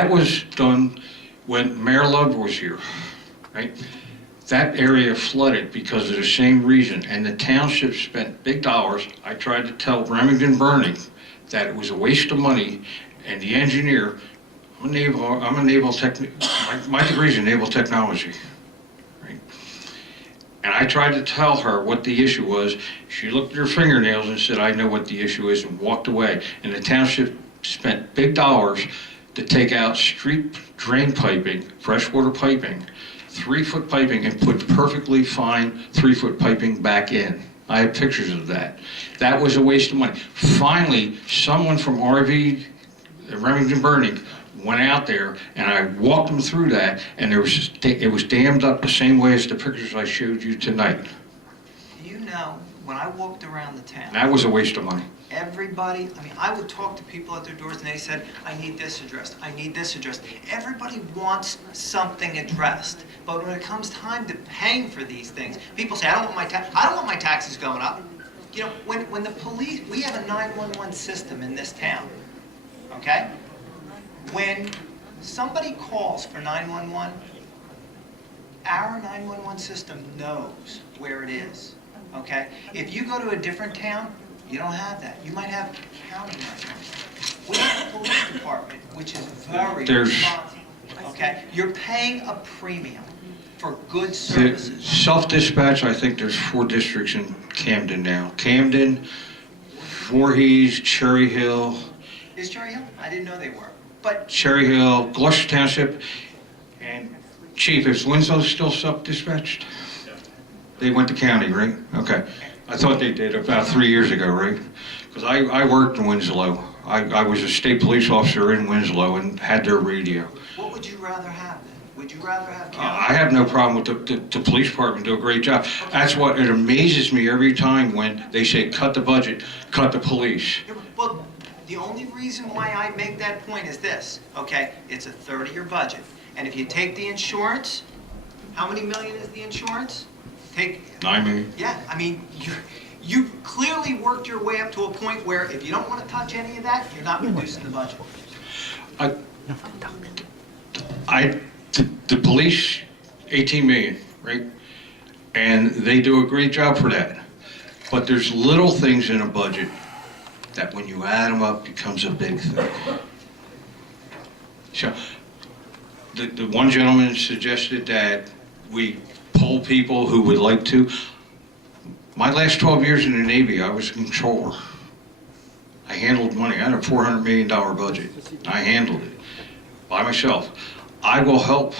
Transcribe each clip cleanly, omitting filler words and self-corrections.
That was done when Mayor Love was here, right? That area flooded because of the same reason, and the township spent big dollars. I tried to tell Remington Burning that it was a waste of money, and the engineer, I'm a naval my degree's in naval technology, right? And I tried to tell her what the issue was. She looked at her fingernails and said, I know what the issue is, and walked away. And the township spent big dollars to take out street drain piping, freshwater piping, 3-foot piping, and put perfectly fine 3-foot piping back in. I have pictures of that. That was a waste of money. Finally, someone from RV, Remington Burning, went out there, and I walked them through that, and it was dammed up the same way as the pictures I showed you tonight. You know, when I walked around the town, That was a waste of money. everybody, I mean, I would talk to people at their doors and they said, I need this addressed, I need this addressed. Everybody wants something addressed. But when it comes time to paying for these things, people say, I don't want my taxes going up. You know, when the police, we have a 911 system in this town, okay? When somebody calls for 911, our 911 system knows where it is, okay? If you go to a different town, you don't have that. You might have county 911. We have a police department, which is very responsible, okay? You're paying a premium for good services. Self-dispatch, I think there's 4 districts in Camden now. Camden, Voorhees, Cherry Hill. Is Cherry Hill? I didn't know they were. But Cherry Hill, Gloucester Township, and Chief, is Winslow still self-dispatched? They went to county, right? Okay. I thought they did about 3 years ago, right? Because I worked in Winslow. I was a state police officer in Winslow and had their radio. what would you rather have then? Would you rather have county? I have no problem with the police department do a great job. That's what, it amazes me every time when they say cut the budget, cut the police. Yeah, well, the only reason why I make that point is this, okay? It's a 30-year budget. And if you take the insurance, how many million is the insurance? Take, 9 million. yeah, I mean, you clearly worked your way up to a point where if you don't want to touch any of that, you're not reducing the budget. The police, 18 million, right? And they do a great job for that. But there's little things in a budget that when you add them up becomes a big thing. So, the one gentleman suggested that we poll people who would like to. My last 12 years in the Navy, I was a controller. I handled money. I had a $400 million budget. I handled it by myself. I will help.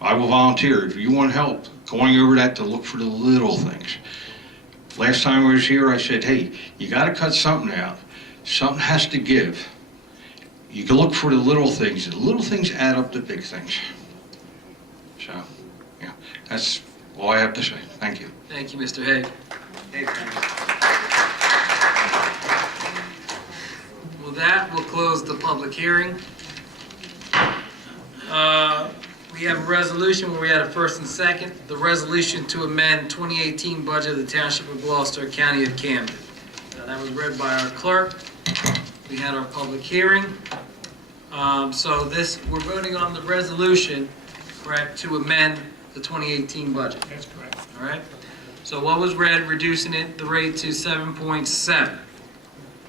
I will volunteer. If you want help going over that to look for the little things. Last time I was here, I said, hey, you got to cut something out. Something has to give. You can look for the little things. The little things add up to big things. So, yeah, that's all I have to say. Thank you. Thank you, Mr. Hay. Hey, friends. With that, we'll close the public hearing. We have a resolution where we had a first and second. The resolution to amend 2018 budget of the Township of Gloucester, County of Camden. That was read by our clerk. We had our public hearing. So we're voting on the resolution, correct, to amend the 2018 budget. That's correct. All right? So what was read, reducing the rate to 7.7.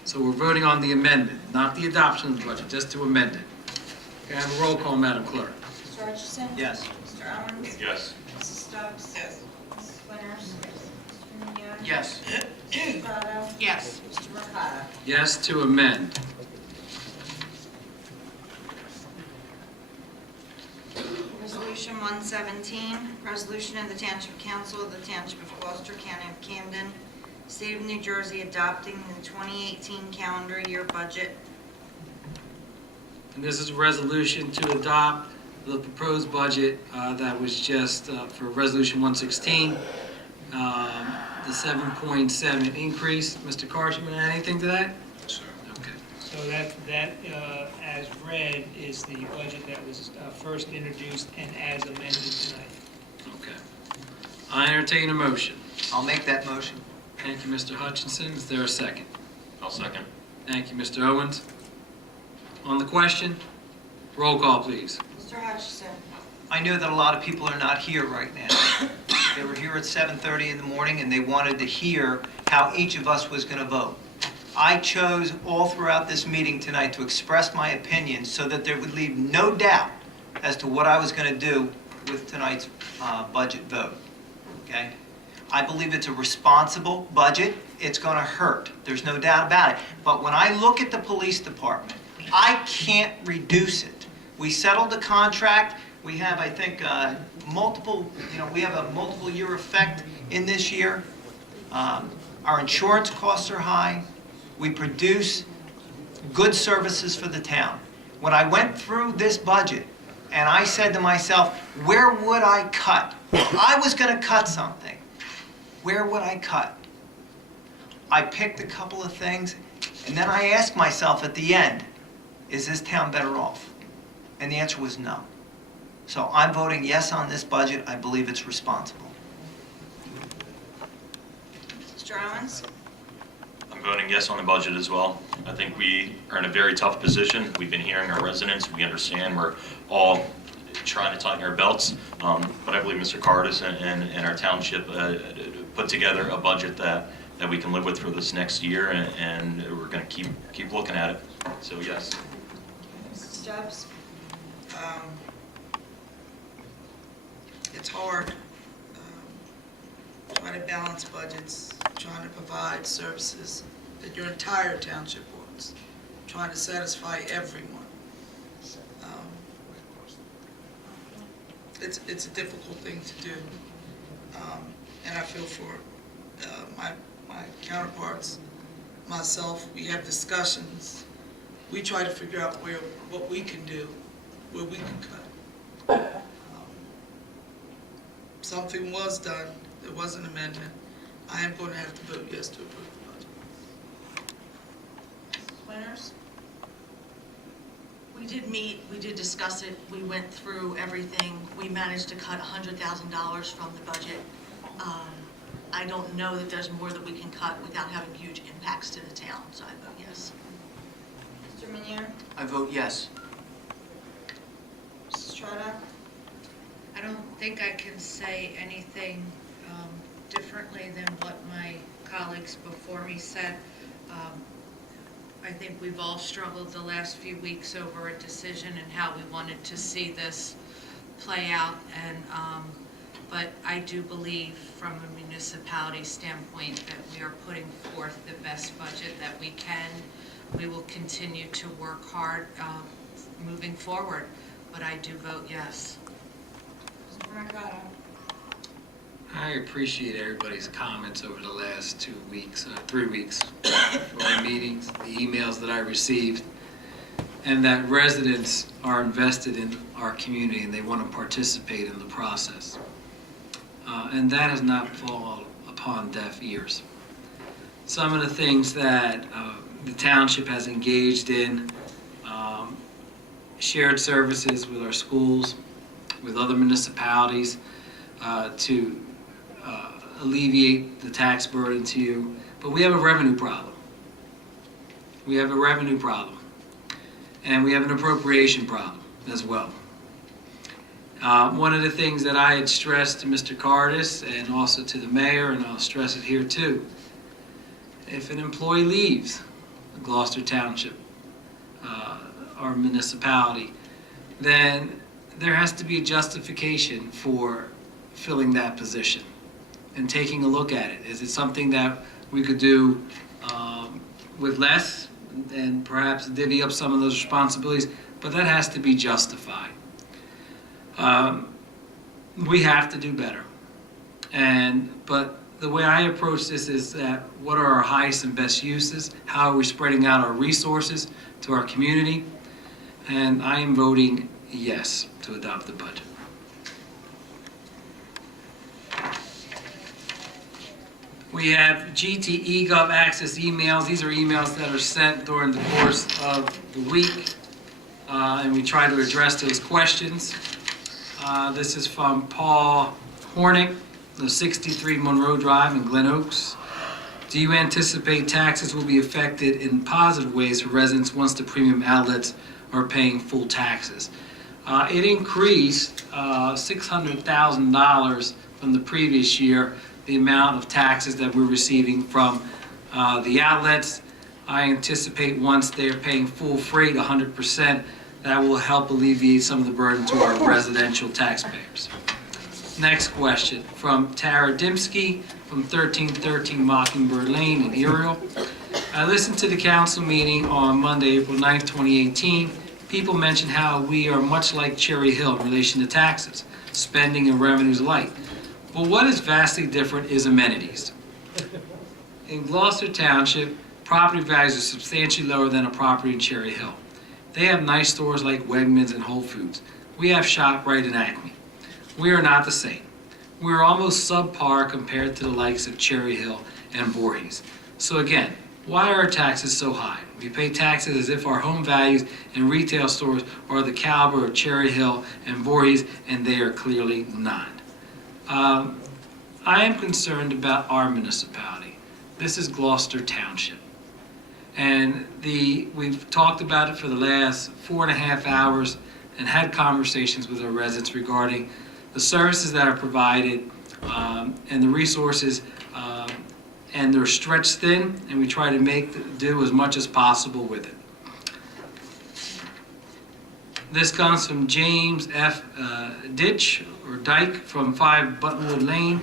So we're voting on the amendment, not the adoption of the budget, just to amend it. Can I have a roll call, Madam Clerk? Mr. Hutchison? Yes. Mr. Owens? Yes. Mrs. Stubbs? Yes. Mrs. Winters? Mr. Minio? Yes. Mrs. Votto? Yes. Mr. Mercado? Yes to amend. Resolution 117, resolution of the Township Council of the Township of Gloucester, County of Camden, State of New Jersey adopting the 2018 calendar year budget. And this is a resolution to adopt the proposed budget that was just for Resolution 116, the 7.7 increase. Mr. Carson, add anything to that? Sir. Okay. So that as read, is the budget that was first introduced and as amended tonight. Okay. I entertain a motion. I'll make that motion. Thank you, Mr. Hutchinson. Is there a second? I'll second. Thank you, Mr. Owens. On the question, Roll call, please. Mr. Hutchison? I know that a lot of people are not here right now. They were here at 7:30 in the morning, and they wanted to hear how each of us was going to vote. I chose all throughout this meeting tonight to express my opinion so that there would leave no doubt as to what I was going to do with tonight's budget vote, okay? I believe it's a responsible budget. It's going to hurt. There's no doubt about it. But when I look at the police department, I can't reduce it. We settled the contract. We have, I think, we have a multiple year effect in this year. Our insurance costs are high. We produce good services for the town. When I went through this budget and I said to myself, where would I cut? If I was going to cut something, where would I cut? I picked a couple of things, and then I asked myself at the end, is this town better off? And the answer was no. So I'm voting yes on this budget. I believe it's responsible. Mr. Owens? I'm voting yes on the budget as well. I think we are in a very tough position. We've been hearing our residents. We understand we're all trying to tighten our belts. But I believe Mr. Cardis and our township put together a budget that we can live with for this next year, and we're going to keep looking at it. So yes. Mrs. Stubbs? It's hard, trying to balance budgets, trying to provide services that your entire township wants, trying to satisfy everyone. It's a difficult thing to do, and I feel for my counterparts, myself. We have discussions. We try to figure out what we can do, where we can cut. Something was done. There was an amendment. I am going to have to vote yes to approve the budget. Winters? We did meet, we did discuss it, we went through everything. We managed to cut $100,000 from the budget. I don't know that there's more that we can cut without having huge impacts to the town, so I vote yes. Mr. Meunier? I vote yes. Mrs. Trotta? I don't think I can say anything differently than what my colleagues before me said. I think we've all struggled the last few weeks over a decision and how we wanted to see this play out. But I do believe from a municipality standpoint that we are putting forth the best budget that we can. We will continue to work hard moving forward, but I do vote yes. Mr. Mercado? I appreciate everybody's comments over the last 2 weeks, 3 weeks, for the meetings, the emails that I received, and that residents are invested in our community and they want to participate in the process. And that has not fallen upon deaf ears. Some of the things that the township has engaged in, shared services with our schools, with other municipalities, to alleviate the tax burden to you. But we have a revenue problem. We have a revenue problem. And we have an appropriation problem as well. One of the things that I had stressed to Mr. Cardis and also to the mayor, and I'll stress it here too, if an employee leaves Gloucester Township, our municipality, then there has to be a justification for filling that position and taking a look at it. Is it something that we could do with less and perhaps divvy up some of those responsibilities? But that has to be justified. We have to do better. But the way I approach this is that what are our highest and best uses? How are we spreading out our resources to our community? And I am voting yes to adopt the budget. We have GTE Gov access emails. These are emails that are sent during the course of the week, and we try to address those questions. This is from Paul Hornick, 63 Monroe Drive in Glen Oaks. Do you anticipate taxes will be affected in positive ways for residents once the premium outlets are paying full taxes. It increased $600,000 from the previous year, the amount of taxes that we're receiving from the outlets. I anticipate once they're paying full freight, 100%, that will help alleviate some of the burden to our residential taxpayers. Next question from Tara Dimsky from 1313 Mockingbird Lane in Ariel. I listened to the council meeting on Monday, April 9th, 2018. People mentioned how we are much like Cherry Hill in relation to taxes, spending and revenues alike. But what is vastly different is amenities. In Gloucester Township, property values are substantially lower than a property in Cherry Hill. They have nice stores like Wegmans and Whole Foods. We have ShopRite and Acme. We are not the same. We are almost subpar compared to the likes of Cherry Hill and Voorhees. So again, why are our taxes so high? We pay taxes as if our home values in retail stores are the caliber of Cherry Hill and Voorhees, and they are clearly not. I am concerned about our municipality. This is Gloucester Township. And we've talked about it for the last 4.5 hours and had conversations with our residents regarding the services that are provided and the resources, and they're stretched thin, and we try to do as much as possible with it. This comes from James F. Dyke from 5 Buttonwood Lane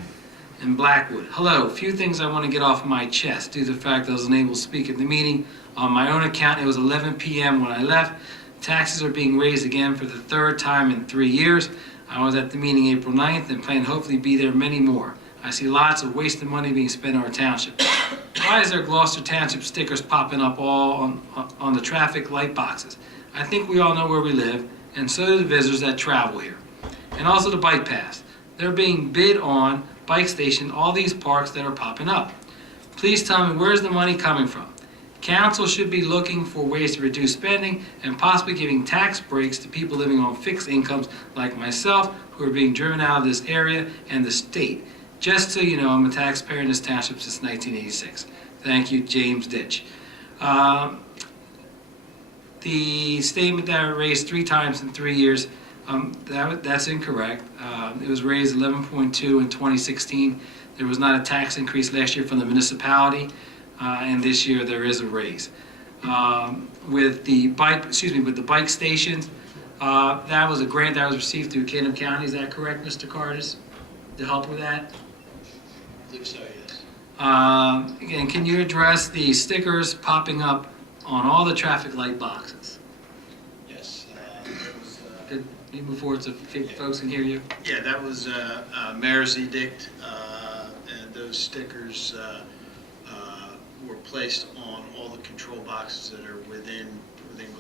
in Blackwood. Hello, a few things I want to get off my chest due to the fact that I was unable to speak at the meeting. On my own account, it was 11 p.m. when I left. Taxes are being raised again for the 3rd time in 3 years. I was at the meeting April 9th and plan to hopefully be there many more. I see lots of wasted money being spent on our township. Why is there Gloucester Township stickers popping up all on the traffic light boxes? I think we all know where we live, and so do the visitors that travel here. And also the bike paths. They're being bid on, bike station, all these parks that are popping up. Please tell me, where's the money coming from? Council should be looking for ways to reduce spending and possibly giving tax breaks to people living on fixed incomes like myself who are being driven out of this area and the state. Just so you know, I'm a taxpayer in this township since 1986. Thank you, James Ditch. The statement that it raised 3 times in 3 years, that's incorrect. It was raised 11.2 in 2016. There was not a tax increase last year from the municipality, and this year there is a raise. With the bike stations, that was a grant that was received through Camden County. Is that correct, Mr. Cardis? To help with that? I believe so, yes. Again, can you address the stickers popping up on all the traffic light boxes? Yes. Could you move forward so folks can hear you? Yeah, that was Mayor's edict, and those stickers were placed on all the control boxes that are within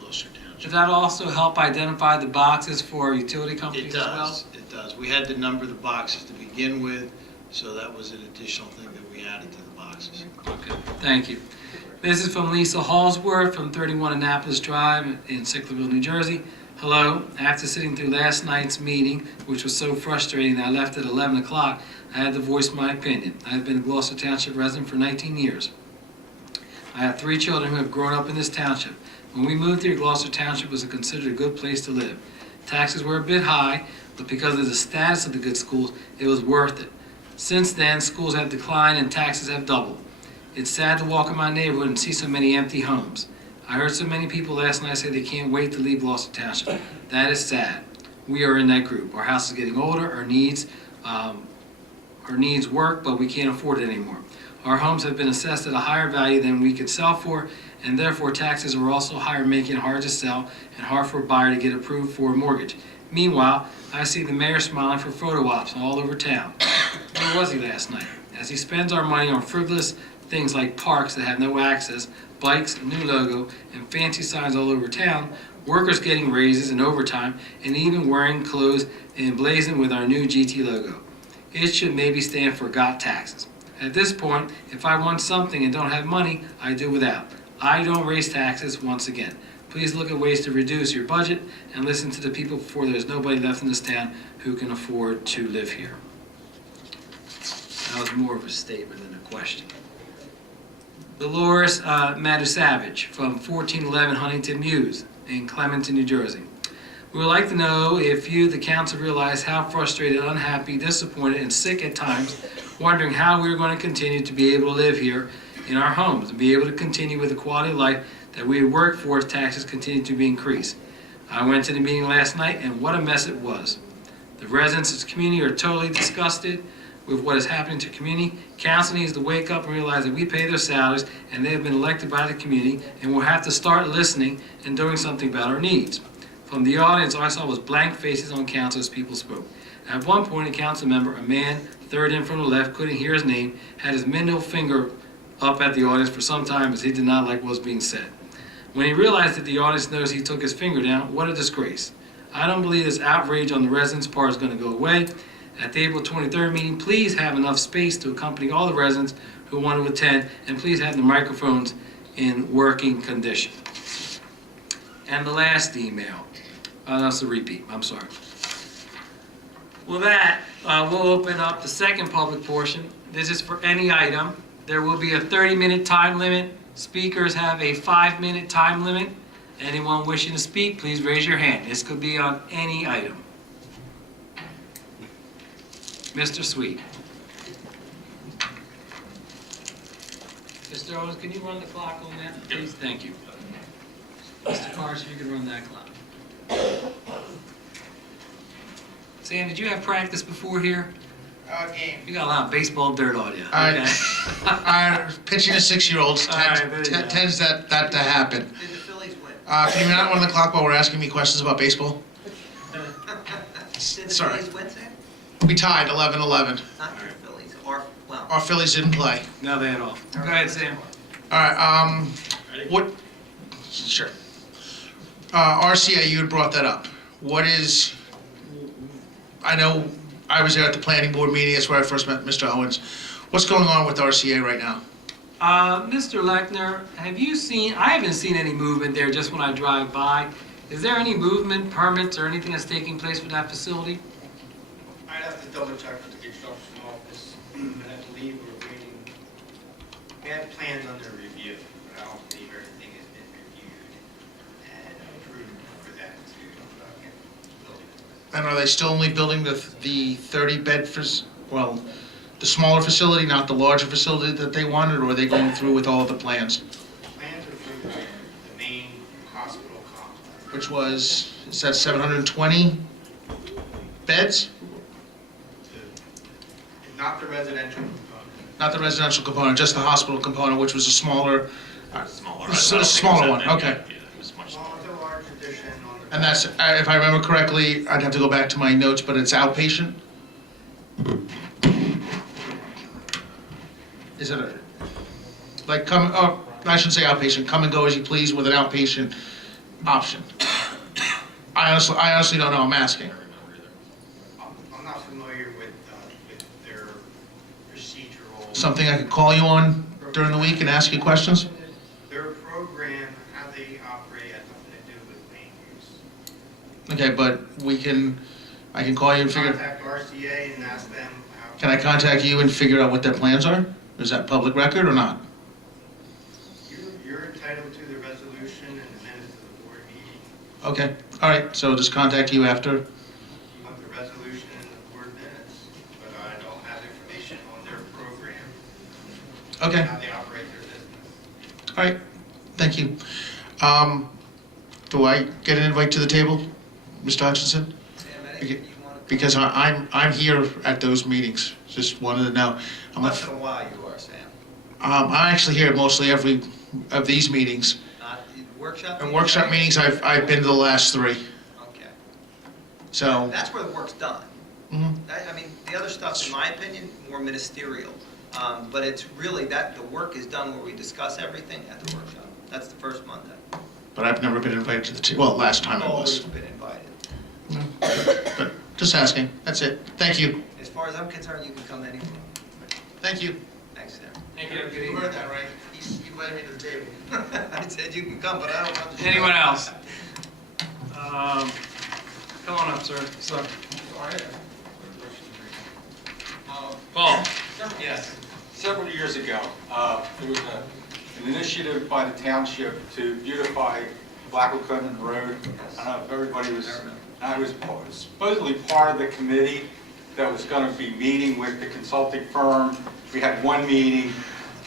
Gloucester Township. Does that also help identify the boxes for utility companies as well? It does. We had to number the boxes to begin with, so that was an additional thing that we added to the boxes. Okay, thank you. This is from Lisa Hallsworth from 31 Annapolis Drive in Sicklerville, New Jersey. Hello. After sitting through last night's meeting, which was so frustrating that I left at 11 o'clock, I had to voice my opinion. I have been a Gloucester Township resident for 19 years. I have 3 children who have grown up in this township. When we moved here, Gloucester Township was considered a good place to live. Taxes were a bit high, but because of the status of the good schools, it was worth it. Since then, schools have declined and taxes have doubled. It's sad to walk in my neighborhood and see so many empty homes. I heard so many people last night say they can't wait to leave Gloucester Township. That is sad. We are in that group. Our house is getting older, our needs work, but we can't afford it anymore. Our homes have been assessed at a higher value than we could sell for, and therefore taxes are also higher, making it hard to sell and hard for a buyer to get approved for a mortgage. Meanwhile, I see the mayor smiling for photo ops all over town. Where was he last night? As he spends our money on frivolous things like parks that have no access, bikes, a new logo, and fancy signs all over town, workers getting raises and overtime, and even wearing clothes emblazoned with our new GT logo. It should maybe stand for got taxes. At this point, if I want something and don't have money, I do without. I don't raise taxes once again. Please look at ways to reduce your budget and listen to the people before there's nobody left in this town who can afford to live here. That was more of a statement than a question. Dolores Matusavage from 1411 Huntington Mews. in Clementon, New Jersey. We would like to know if you, the council, realize how frustrated, unhappy, disappointed, and sick at times, wondering how we're going to continue to be able to live here in our homes and be able to continue with the quality of life that we had worked for as taxes continue to be increased. I went to the meeting last night, and what a mess it was. The residents of the community are totally disgusted with what is happening to the community. Council needs to wake up and realize that we pay their salaries, and they have been elected by the community, and we'll have to start listening and doing something about our needs. From the audience, all I saw was blank faces on council as people spoke. At one point, a council member, a man, third in from the left, couldn't hear his name, had his middle finger up at the audience for some time as he did not like what was being said. When he realized that the audience noticed he took his finger down, what a disgrace. I don't believe this outrage on the residents' part is going to go away. At the April 23rd meeting, please have enough space to accompany all the residents who want to attend, and please have the microphones in working condition. And the last email, that's a repeat, I'm sorry. With that, we'll open up the second public portion. This is for any item. There will be a 30-minute time limit. Speakers have a 5-minute time limit. Anyone wishing to speak, please raise your hand. This could be on any item. Mr. Sweet. Mr. Owens, can you run the clock on that, please? Thank you. Mr. Carson, you can run that clock. Sam, did you have practice before here? Game. You got a lot of baseball dirt on you. Pitching to 6-year-olds tends that to happen. Did the Phillies win? Can you not run the clock while we're asking me questions about baseball? Did the Sorry. Phillies win, Sam? We tied 11-11. Not the Phillies, or, well. Our Phillies didn't play. No, they had off. Go ahead, Sam. All right. What? Sure. RCA, you had brought that up. What is? I know I was there at the planning board meeting. That's where I first met Mr. Owens. What's going on with RCA right now? Mr. Lechner, have you seen, I haven't seen any movement there just when I drive by. Is there any movement, permits, or anything that's taking place for that facility? I'd have to double check with the construction office, but I believe we're waiting. We have plans under review, but I don't believe everything has been reviewed and approved for that to get building. And are they still only building the 30-bed, well, the smaller facility, not the larger facility that they wanted, or are they going through with all of the plans? Plans are for the main hospital complex. Which was, is that 720 beds? Not the residential component. Not the residential component, just the hospital component, which was a smaller, Smaller. a smaller one, okay. Yeah, it was much Well, smaller. it's a large addition on the. And that's, if I remember correctly, I'd have to go back to my notes, but it's outpatient? Is it a, like come, oh, I shouldn't say outpatient, come and go as you please with an outpatient option? I honestly don't know, I'm asking. I'm not familiar with their procedural. Something I could call you on during the week and ask you questions? Their program, how they operate, has nothing to do with land use. Okay, but I can call you and figure, Contact RCA and ask them how. can I contact you and figure out what their plans are? Is that public record or not? You're entitled to the resolution and the minutes of the board meeting, Okay, all right, so just contact you after? of the resolution and the board minutes, but I don't have information on their program, Okay, how they operate their business. all right, thank you. Do I get an invite to the table, Mr. Hutchinson? Sam, anything you want to? Because I'm here at those meetings, just wanted to know. Once in a while you are, Sam. I'm actually here mostly every of these meetings. Not workshop? And workshop meetings, I've been to the last 3, Okay. so. That's where the work's done. Mhm. I mean, the other stuff, in my opinion, more ministerial. But it's really that, the work is done where we discuss everything at the workshop. That's the first Monday. But I've never been invited to the, well, last time I Always was. been invited. But just asking, that's it. Thank you. As far as I'm concerned, you can come anytime. Thank you. Thanks, Sam. Thank you. Good You evening. heard that, right? You invited me to the table. I said you can come, but I don't want to. Anyone else? Come on up, sir. Sir. Paul? Yes. Several years ago, there was an initiative by the township to beautify Blackwood Clinton Road. I don't know if everybody was, I was supposedly part of the committee that was going to be meeting with the consulting firm. We had one meeting,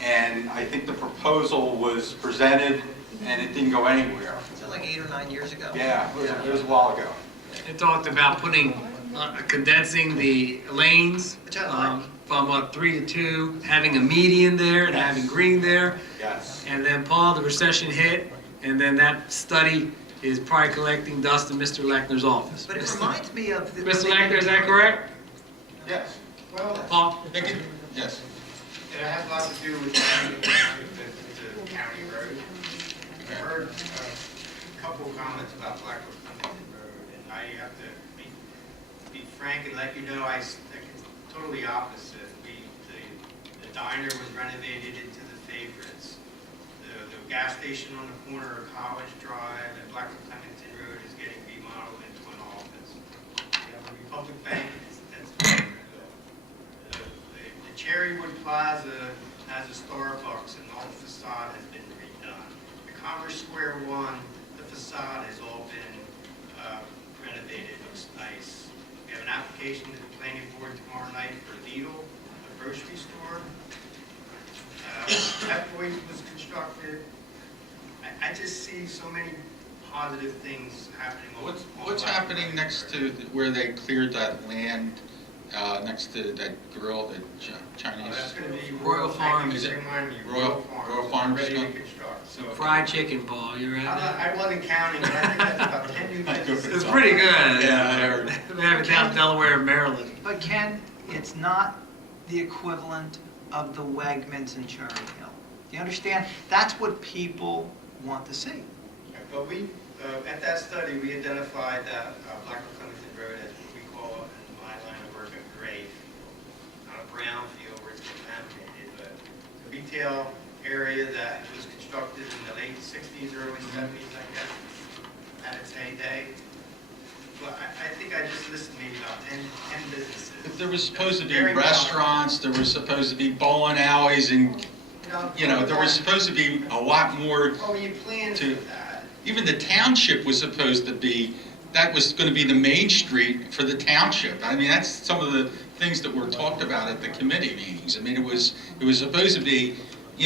and I think the proposal was presented, and it didn't go anywhere. Is that like 8 or 9 years ago? Yeah, it was a while ago. It talked about putting, condensing the lanes Which I like. from 3 to 2, having a median there and having green there. Yes. And then, Paul, the recession hit, and then that study is probably collecting dust in Mr. Lechner's office. But it reminds me of... Mr. Lechner, is that correct? Yes. Well, Paul? Yes. it has a lot to do with the county road. I heard a couple of comments about Blackwood Clinton Road, and I have to be frank and let you know I think it's totally opposite. The diner was renovated into the favorites. The gas station on the corner of College Drive and Blackwood Clemington Road is getting remodeled into an office. We have a Republic Bank that's the Cherrywood Plaza has a Starbucks and all the facade has been redone. The Commerce Square one, the facade has all been renovated, looks nice. We have an application to the planning board tomorrow night for Lidl, a grocery store. Pep Boys was constructed. I just see so many positive things happening. What's happening next to where they cleared that land, next to that grill, the Chinese? That's going to be Royal Farms. Is it? Royal Farms is Ready to going- construct. So Fried chicken, Paul, you right? I wasn't counting, but I think that's about 10 new businesses. It's pretty good. Yeah, I heard. They have it down in Delaware and Maryland. But Ken, it's not the equivalent of the Wegmans in Cherry Hill. Do you understand? That's what people want to see. But we, at that study, we identified that Blackwood Clemington Road as what we call in my line of work a gray field, not a brown field where it's contaminated, but the retail area that was constructed in the late 60s, early 70s, I guess, at its heyday. Well, I think I just listed maybe about 10 businesses. But there was supposed to be Very well. restaurants, there was supposed to be bowling alleys, and, there was supposed to be a lot more. Oh, you planned to- for that. Even the township was supposed to be, that was going to be the main street for the township. I mean, that's some of the things that were talked about at the committee meetings. I mean, it was supposed to be,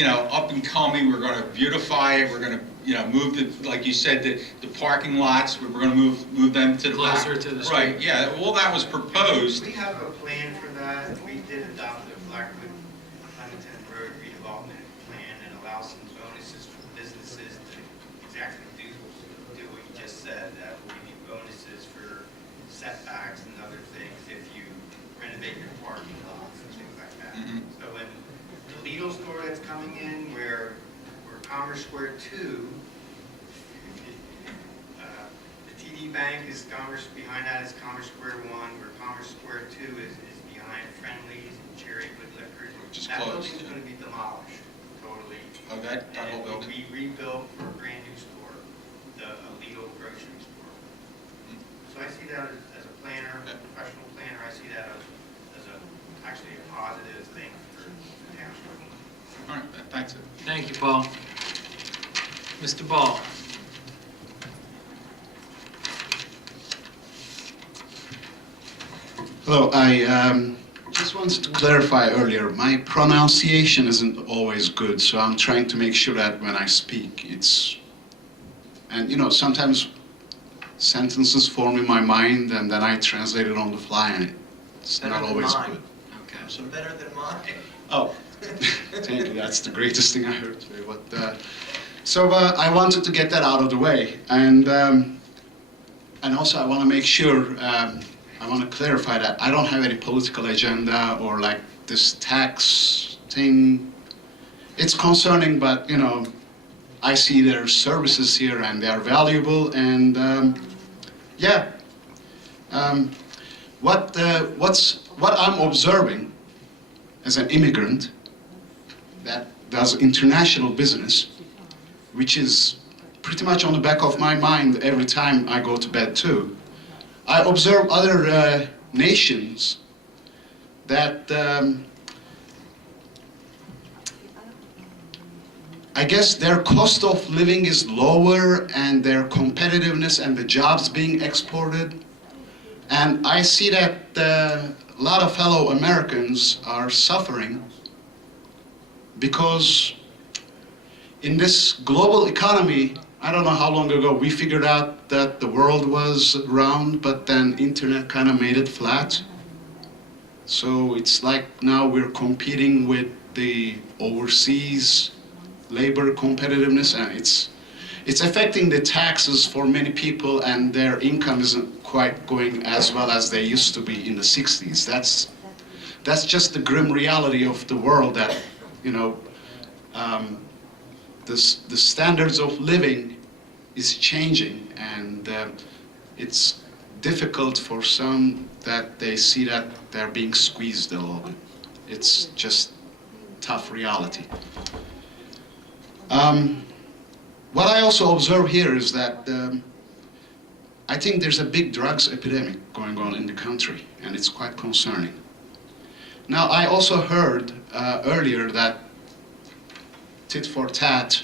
up and coming, we're going to beautify it, we're going to, move the, like you said, the parking lots, we're going to move them to the back. Closer to the street. Right, yeah, all that was proposed. We have a plan for that. We did adopt the Blackwood Clemington Road redevelopment plan and allow some bonuses for businesses to exactly do what you just said, that we need bonuses for setbacks and other things if you renovate your parking lots and things like that. Mhm. So when the Lidl store that's coming in, where Commerce Square 2, the TD Bank is behind that is Commerce Square 1, where Commerce Square 2 is behind Friendly's and Cherrywood Liquors. Which is That closed, building's going to be demolished totally. Oh, that And whole it will building? be rebuilt for a brand new store, a Lidl grocery store. So I see that as a planner, Okay. professional planner, I see that as actually a positive thing for the township. All right, that's it. Thank you, Paul. Mr. Ball. Hello, I just wanted to clarify earlier, my pronunciation isn't always good, so I'm trying to make sure that when I speak, and sometimes sentences form in my mind and then I translate it on the fly and it's Better not than always mine. good. Okay. Better than mine. Oh, thank you, that's the greatest thing I heard today. But, I wanted to get that out of the way, and also I want to make sure, I want to clarify that I don't have any political agenda or like this tax thing. It's concerning, but I see their services here and they are valuable, and what I'm observing as an immigrant that does international business, which is pretty much on the back of my mind every time I go to bed too. I observe other nations that I guess their cost of living is lower and their competitiveness and the jobs being exported. And I see that a lot of fellow Americans are suffering because in this global economy, I don't know how long ago we figured out that the world was round, but then internet kind of made it flat. So it's like now we're competing with the overseas labor competitiveness, and it's affecting the taxes for many people, and their income isn't quite going as well as they used to be in the 60s. That's just the grim reality of the world, that, you know, the standards of living is changing, and it's difficult for some that they see that they're being squeezed a little bit. It's just tough reality. What I also observe here is that I think there's a big drugs epidemic going on in the country, and it's quite concerning. Now, I also heard earlier that tit for tat,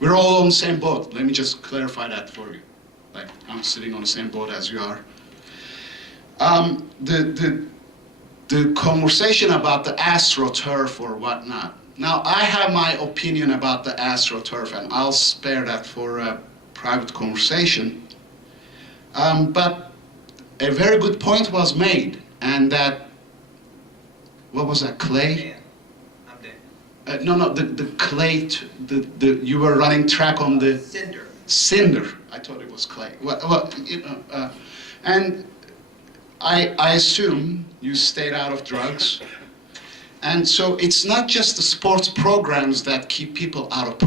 we're all on the same boat. Let me just clarify that for you. Like, I'm sitting on the same boat as you are. The conversation about the AstroTurf or whatnot. Now, I have my opinion about the AstroTurf, and I'll spare that for a private conversation. But a very good point was made, and that, what was that, clay? I'm Dan. No, the clay, you were running track on the... Cinder. Cinder. I thought it was clay. And I assume you stayed out of drugs. And so it's not just the sports programs that keep people out of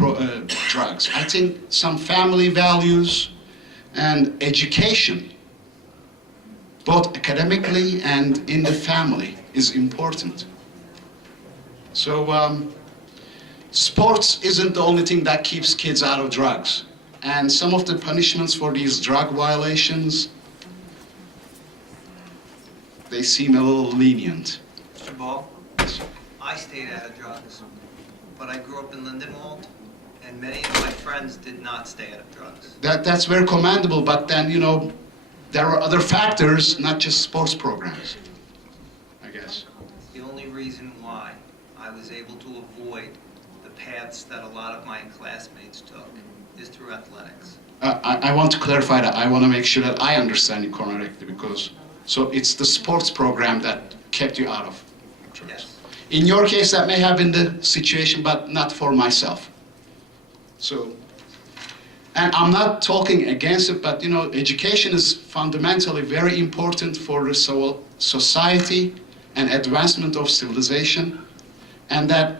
drugs. I think some family values and education, both academically and in the family, is important. So sports isn't the only thing that keeps kids out of drugs. And some of the punishments for these drug violations, they seem a little lenient. Mr. Ball, I stayed out of drugs, but I grew up in Lindenwold, and many of my friends did not stay out of drugs. That's very commendable, but then, you know, there are other factors, not just sports programs, I guess. The only reason why I was able to avoid the paths that a lot of my classmates took is through athletics. I want to clarify that. I want to make sure that I understand you correctly, because, so it's the sports program that kept you out of drugs. Yes. In your case, that may have been the situation, but not for myself. So, and I'm not talking against it, but, you know, education is fundamentally very important for the society and advancement of civilization, and that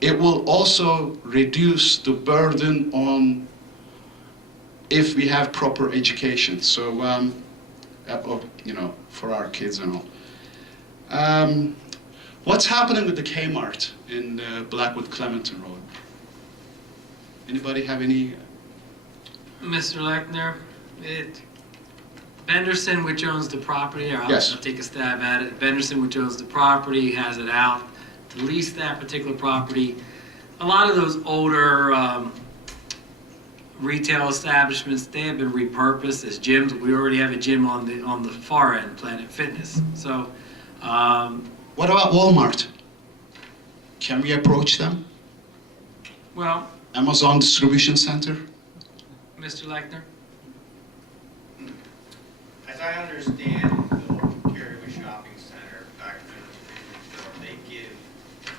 it will also reduce the burden on if we have proper education. So, you know, for our kids and all. What's happening with the Kmart in Blackwood Clementon Road? Anybody have any? Mr. Lechner, Benderson, which owns the property, or Yes. I'll take a stab at it. Benderson, which owns the property, has it out to lease that particular property. A lot of those older retail establishments, they have been repurposed as gyms. We already have a gym on the far end, Planet Fitness. So, What about Walmart? Can we approach them? well, Amazon Distribution Center? Mr. Lechner? As I understand, the Carryway Shopping Center, back when it was built, they give the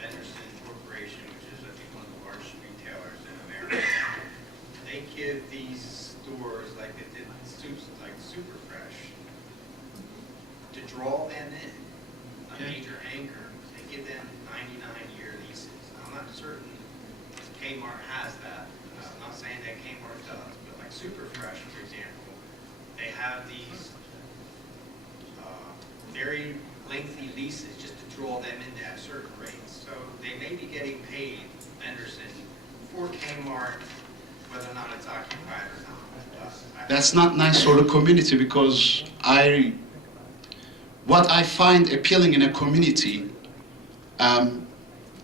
Benderson Corporation, which is, I think, one of the largest retailers in America, they give these stores, like they did soups, like Super Fresh, to draw them in, a major anchor. They give them 99-year leases. I'm not certain Kmart has that. I'm not saying that Kmart does, but like Super Fresh, for example, they have these very lengthy leases just to draw them into at certain rates. So they may be getting paid, Henderson, for Kmart, whether or not it's occupied or not. That's not nice for the community, because what I find appealing in a community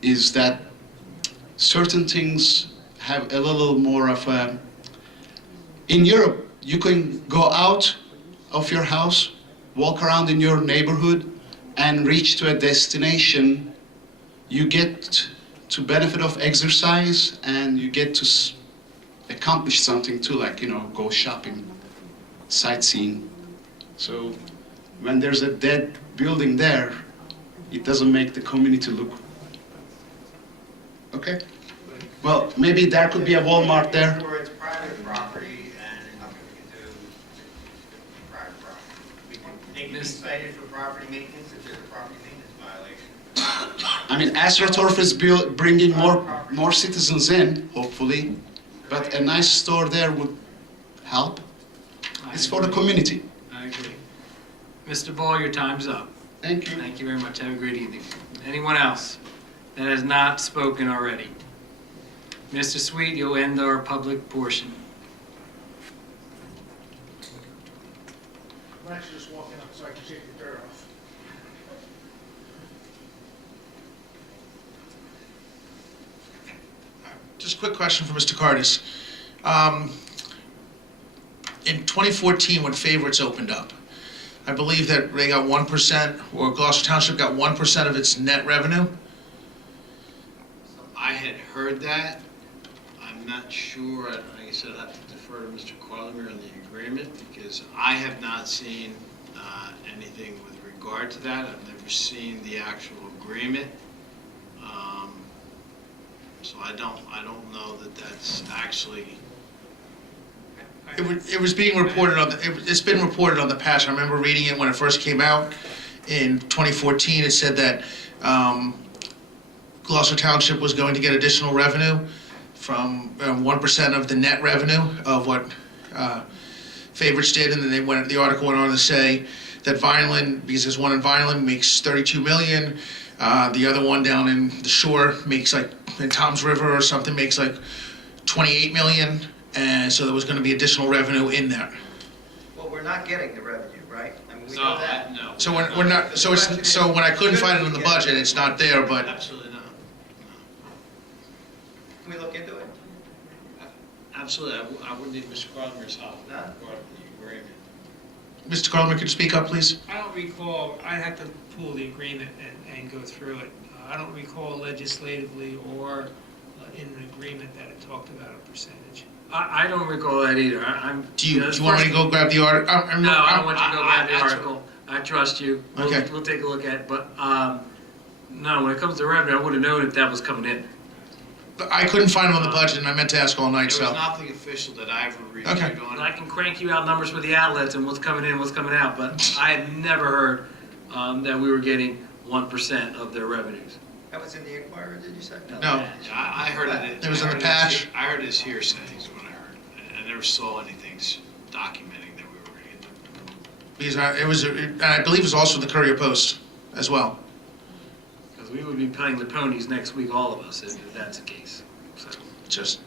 is that certain things have a little more of a... In Europe, you can go out of your house, walk around in your neighborhood, and reach to a destination. You get to benefit of exercise, and you get to accomplish something too, like, you know, go shopping, sightseeing. So when there's a dead building there, it doesn't make the community look... Okay? Well, maybe there could be a Walmart there. Where it's private property and nothing we can do with private property. They can be cited for property maintenance if there's a property maintenance violation. I mean, AstroTurf is bringing more citizens in, hopefully, but a nice store there would help. It's for the community. I agree. Mr. Ball, your time's up. Thank you. Thank you very much. Have a great evening. Anyone else that has not spoken already? Mr. Sweet, you'll end our public portion. I'm actually just walking up so I can take the dirt off. Just a quick question for Mr. Cardis. In 2014, when Favorites opened up, I believe that they got 1%, or Gloucester Township got 1% of its net revenue. I had heard that. I'm not sure, like I said, I'd have to defer to Mr. Qualimere on the agreement, because I have not seen anything with regard to that. I've never seen the actual agreement. So I don't know that that's actually... It was being reported on it's been reported on the patch. I remember reading it when it first came out in 2014. It said that Gloucester Township was going to get additional revenue from 1% of the net revenue of what Favorites did, and then the article went on to say that Vineland, because there's one in Vineland, makes $32 million. The other one down in the shore makes, like, in Tom's River or something, makes like $28 million. And so there was going to be additional revenue in there. Well, we're not getting the revenue, right? I mean, we know that. No. So we're not. So when I couldn't find it in the budget, it's not there. But Absolutely not. Can we look into it? Absolutely, I wouldn't need Mr. Qualimere's help. No. Part of the agreement. Mr. Carlman, could you speak up, please? I don't recall, I have to pull the agreement and go through it. I don't recall legislatively or in an agreement that it talked about a percentage. I don't recall that either. Do you want me to go grab the article? No, I don't want you to go grab the article. I trust you. Okay. We'll take a look at it, but, no, when it comes to revenue, I would have known if that was coming in. I couldn't find it on the budget, and I meant to ask all night. There was So nothing official that I ever reviewed Okay. on I it. can crank you out numbers for the outlets and what's coming in, what's coming out, but I had never heard that we were getting 1% of their revenues. That was in the Inquirer, did you say? no, I heard it. It was in the I heard patch. I heard his hearsay is what I heard. I never saw anything documenting that we were going to get. because it was, and I believe it was also the Courier Post as well. Because we would be playing the ponies next week, all of us, if that's the case. So,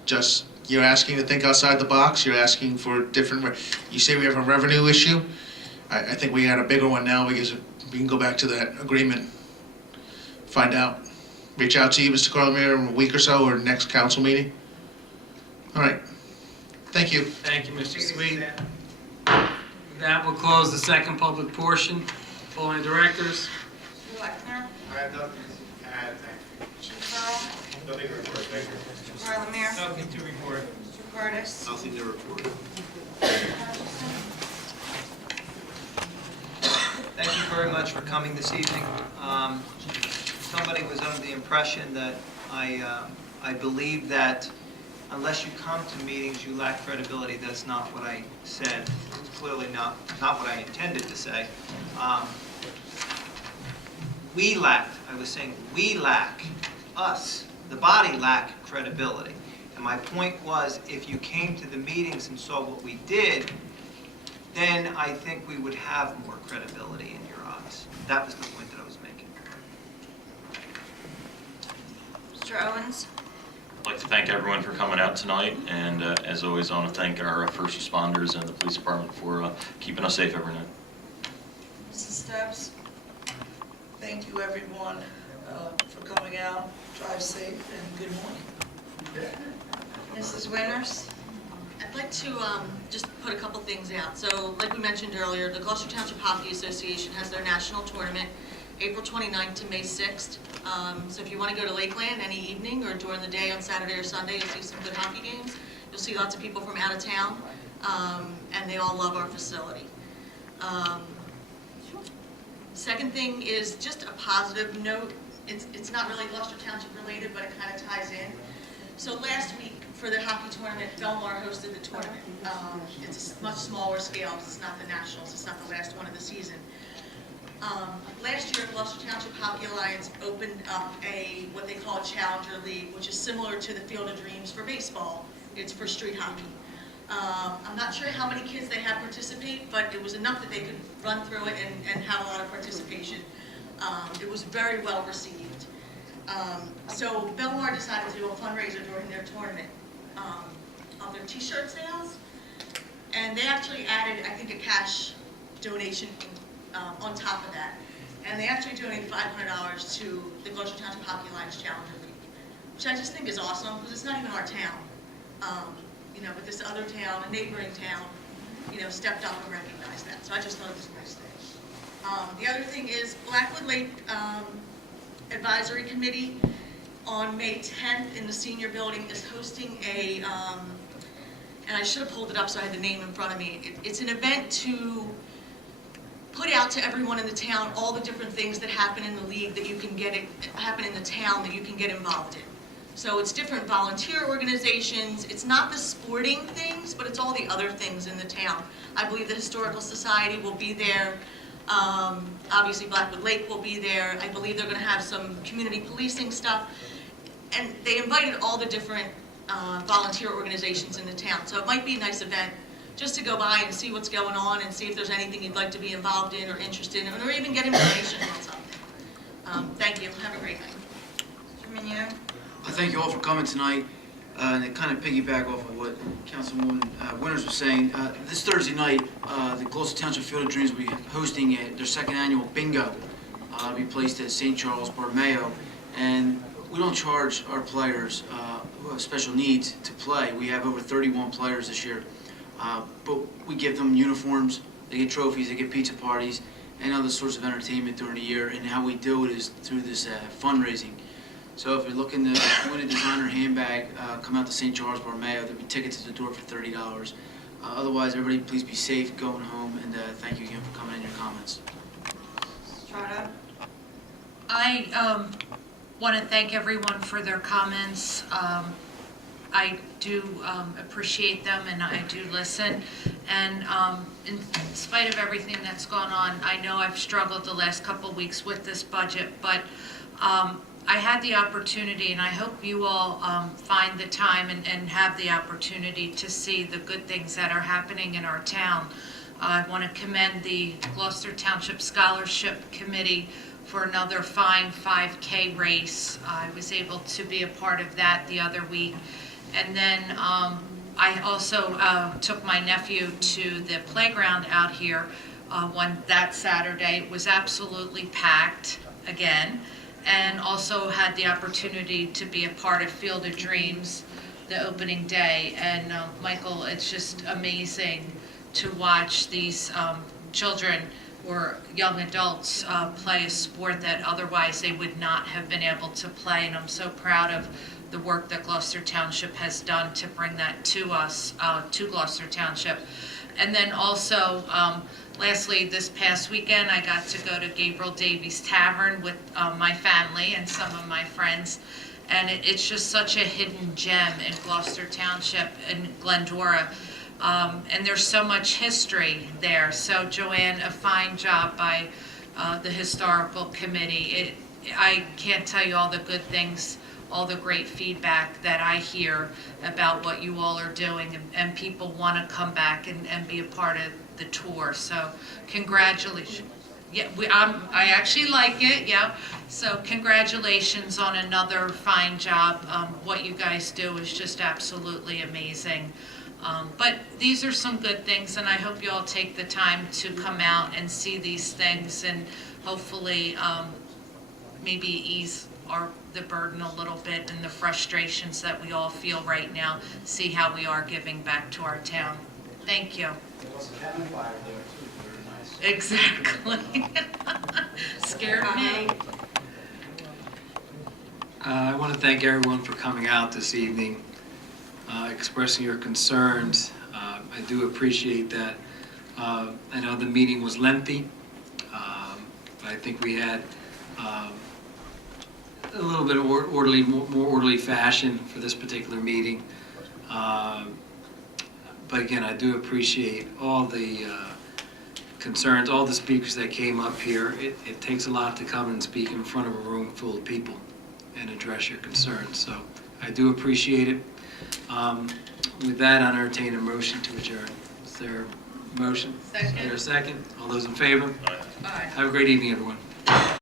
Just you're asking to think outside the box. You're asking for different. You say we have a revenue issue. I think we had a bigger one now because we can go back to that agreement, find out, reach out to you, Mr. Carlemere, in a week or so, or next council meeting. All right. Thank you. Thank you, Mr. Sweet. That will close the second public portion. Following directors. Mr. Lechner, I have nothing to add, thank you. Mr. Pearl, Nothing to report, thank you. Mr. Parlamere, Nothing to report. Mr. Cordis, Nothing to report. Mr. Hutchinson. Thank you very much for coming this evening. Somebody was under the impression that I believe that unless you come to meetings, you lack credibility. That's not what I said. It's clearly not what I intended to say. I was saying we lack, us, the body lack credibility. And my point was, if you came to the meetings and saw what we did, then I think we would have more credibility in your eyes. That was the point that I was making. Mr. Owens, I'd like to thank everyone for coming out tonight, and as always, I want to thank our first responders and the police department for keeping us safe every night. Mrs. Stubbs, Thank you, everyone. for coming out. Drive safe and good morning. Mrs. Winters? I'd like to just put a couple things out. So, like we mentioned earlier, the Gloucester Township Hockey Association has their national tournament April 29th to May 6th. So if you want to go to Lakeland any evening or during the day on Saturday or Sunday, you'll see some good hockey games. You'll see lots of people from out of town, and they all love our facility. Second thing is just a positive note. It's not really Gloucester Township related, but it kind of ties in. So last week for the hockey tournament, Belmar hosted the tournament. It's a much smaller scale because it's not the Nationals, it's not the last one of the season. Last year, Gloucester Township Hockey Alliance opened up what they call a Challenger League, which is similar to the Field of Dreams for baseball. It's for street hockey. I'm not sure how many kids they had participate, but it was enough that they could run through it and have a lot of participation. It was very well received. So Belmar decided to do a fundraiser during their tournament of their t-shirt sales, and they actually added, I think, a cash donation on top of that. And they actually donated $500 to the Gloucester Township Hockey Alliance Challenger League, which I just think is awesome because it's not even our town. But this other town, a neighboring town, stepped up and recognized that. So I just thought it was a nice thing. The other thing is Blackwood Lake Advisory Committee on May 10th in the senior building is hosting and I should have pulled it up so I had the name in front of me. It's an event to put out to everyone in the town all the different things that happen in the league that you can happen in the town that you can get involved in. So it's different volunteer organizations. It's not the sporting things, but it's all the other things in the town. I believe the Historical Society will be there. Obviously Blackwood Lake will be there. I believe they're going to have some community policing stuff. And they invited all the different volunteer organizations in the town. So it might be a nice event just to go by and see what's going on and see if there's anything you'd like to be involved in or interested in, or even get information on something. Thank you. Have a great night. Mr. Minio? I thank you all for coming tonight, and to kind of piggyback off of what Councilwoman Winters was saying. This Thursday night, the Gloucester Township Field of Dreams will be hosting their second annual bingo. It'll be placed at St. Charles Borromeo, and we don't charge our players who have special needs to play. We have over 31 players this year, but we give them uniforms, they get trophies, they get pizza parties, and other sorts of entertainment during the year. And how we do it is through this fundraising. So if you're looking to win a designer handbag, come out to St. Charles Borromeo. There'll be tickets at the door for $30. Otherwise, everybody please be safe going home, and thank you again for coming in your comments. Strada? I want to thank everyone for their comments. I do appreciate them, and I do listen. And in spite of everything that's gone on, I know I've struggled the last couple of weeks with this budget, but I had the opportunity, and I hope you all find the time and have the opportunity to see the good things that are happening in our town. I want to commend the Gloucester Township Scholarship Committee for another fine 5K race. I was able to be a part of that the other week. And then I also took my nephew to the playground out here that Saturday. It was absolutely packed again. And also had the opportunity to be a part of Field of Dreams, the opening day. And Michael, it's just amazing to watch these children or young adults play a sport that otherwise they would not have been able to play. And I'm so proud of the work that Gloucester Township has done to bring that to us, to Gloucester Township. And then also, lastly, this past weekend, I got to go to Gabriel Davies Tavern with my family and some of my friends. And it's just such a hidden gem in Gloucester Township and Glendora. And there's so much history there. So Joanne, a fine job by the Historical Committee. I can't tell you all the good things, all the great feedback that I hear about what you all are doing, and people want to come back and be a part of the tour. So congratulations. Yeah, I actually like it, yeah. So congratulations on another fine job. What you guys do is just absolutely amazing. But these are some good things, and I hope you all take the time to come out and see these things, and hopefully maybe ease the burden a little bit and the frustrations that we all feel right now, see how we are giving back to our town. Thank you. Exactly. Scared me. I want to thank everyone for coming out this evening, expressing your concerns. I do appreciate that. I know the meeting was lengthy, but I think we had a little bit of orderly, more orderly fashion for this particular meeting. But again, I do appreciate all the concerns, all the speakers that came up here. It takes a lot to come and speak in front of a room full of people and address your concerns. So I do appreciate it. With that, I entertain a motion to adjourn. Is there a motion? Second. Is there a second? All those in favor? Aye. Have a great evening, everyone.